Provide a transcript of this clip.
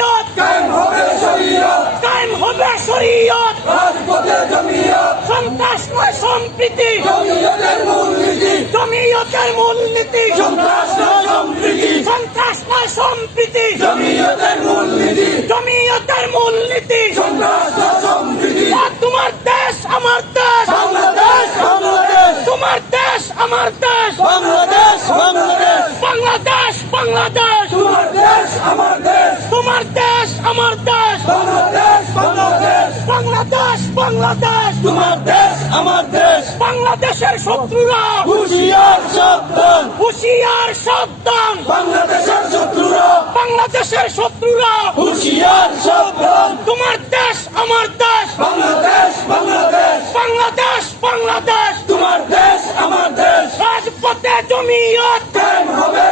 শরীয়ত। কায়েম হবে শরীয়ত। কায়েম হবে শরীয়ত। রাজপথে জমিয়ত। সন্ত্রাস সম্প্রীতি। জমিয়তের মূলনীতি জমিয়তের মূলনীতি সন্ত্রাস নয় সম্প্রীতি। সন্ত্রাস সম্প্রীতি। জমিয়তের মূলনীতি জমিয়তের মূলনীতি সন্ত্রাস নয় সম্প্রীতি। তোমার দেশ আমার দেশ। বাংলাদেশ বাংলাদেশ। তোমার দেশ আমার দেশ। বাংলাদেশ বাংলাদেশ। বাংলাদেশ বাংলাদেশ। আমার দেশ। বাংলাদেশ বাংলাদেশ। বাংলাদেশ বাংলাদেশ। তোমার দেশ আমার দেশ। বাংলাদেশের শত্রুরা। হুশিয়ার সাবধান। হুশিয়ার সাবধান। বাংলাদেশের শত্রুরা। বাংলাদেশের শত্রুরা। হুশিয়ার সাবধান। তোমার দেশ আমার দেশ। বাংলাদেশ বাংলাদেশ। বাংলাদেশ বাংলাদেশ। তোমার দেশ আমার দেশ। রাজপথে জমিয়ত। হবে